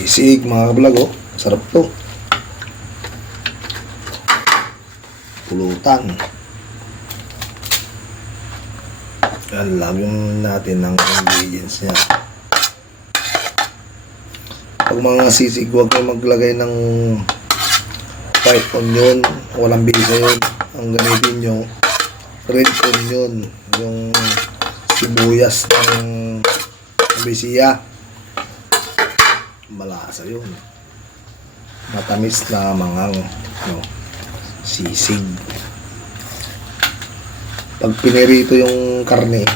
Sisig mga kablog, oh. Sarap to. Pulutan. Yan, lagyan natin ng ingredients niya. Pag mga sisig, huwag kayo maglagay ng white onion. Walang bisa yun. Ang gamitin nyo, red onion. Yung sibuyas ng bisiya. Malasa yun. Matamis na mangang, no, sisig. Pag pinirito yung karne,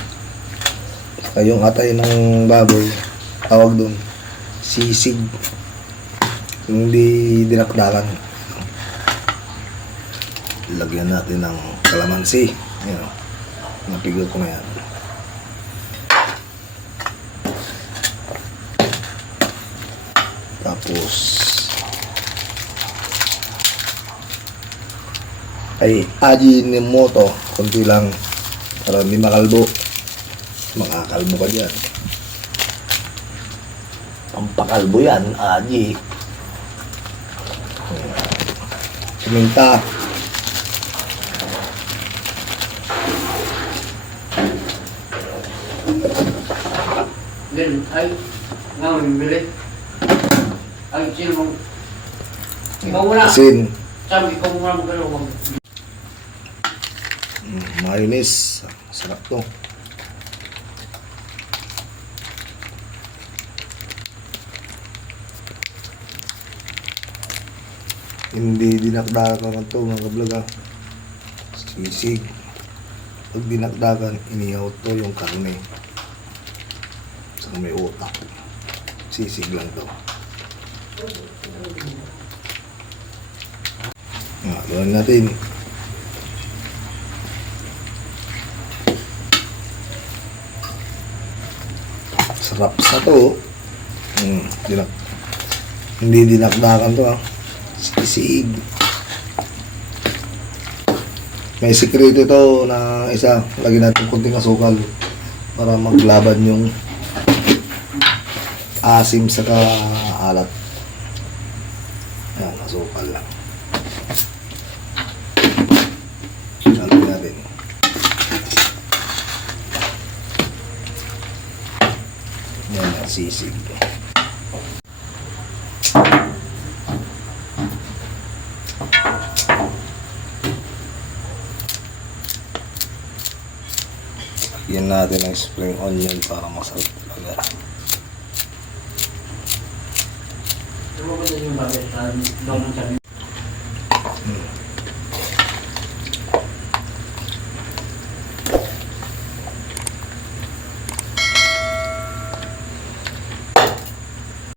saka yung atay ng baboy, tawag dun sisig. Hindi dinakdakan. Lagyan natin ng kalamansi. Ayan, napigil ko na yan. Tapos ay Ajinomoto, konti lang para hindi makalbo. Makakalbo ka dyan. Pampakalbo yan, Aji. Siminta. Then, ay, ngayon, bili. Ay, sino mong... Ikaw muna. Asin. Sabi, ikaw muna magkano. Mayonnaise. Sarap to. Hindi dinakdakan ito mga kablaga. Sisig. Pag dinakdakan, inihaw to yung karne. Saka may utak. Sisig lang to. Gawin natin. Sarap sa to. Hindi dinakdakan to, ha. Sisig. May sikreto ito na isa. Lagyan natin kunting asukal para maglaban yung asim sa alat. Yan, asukal lang. Lagyan natin. Yan ang sisig. Yan natin ang spring onion para masarap talaga. Ano ba yung bagay?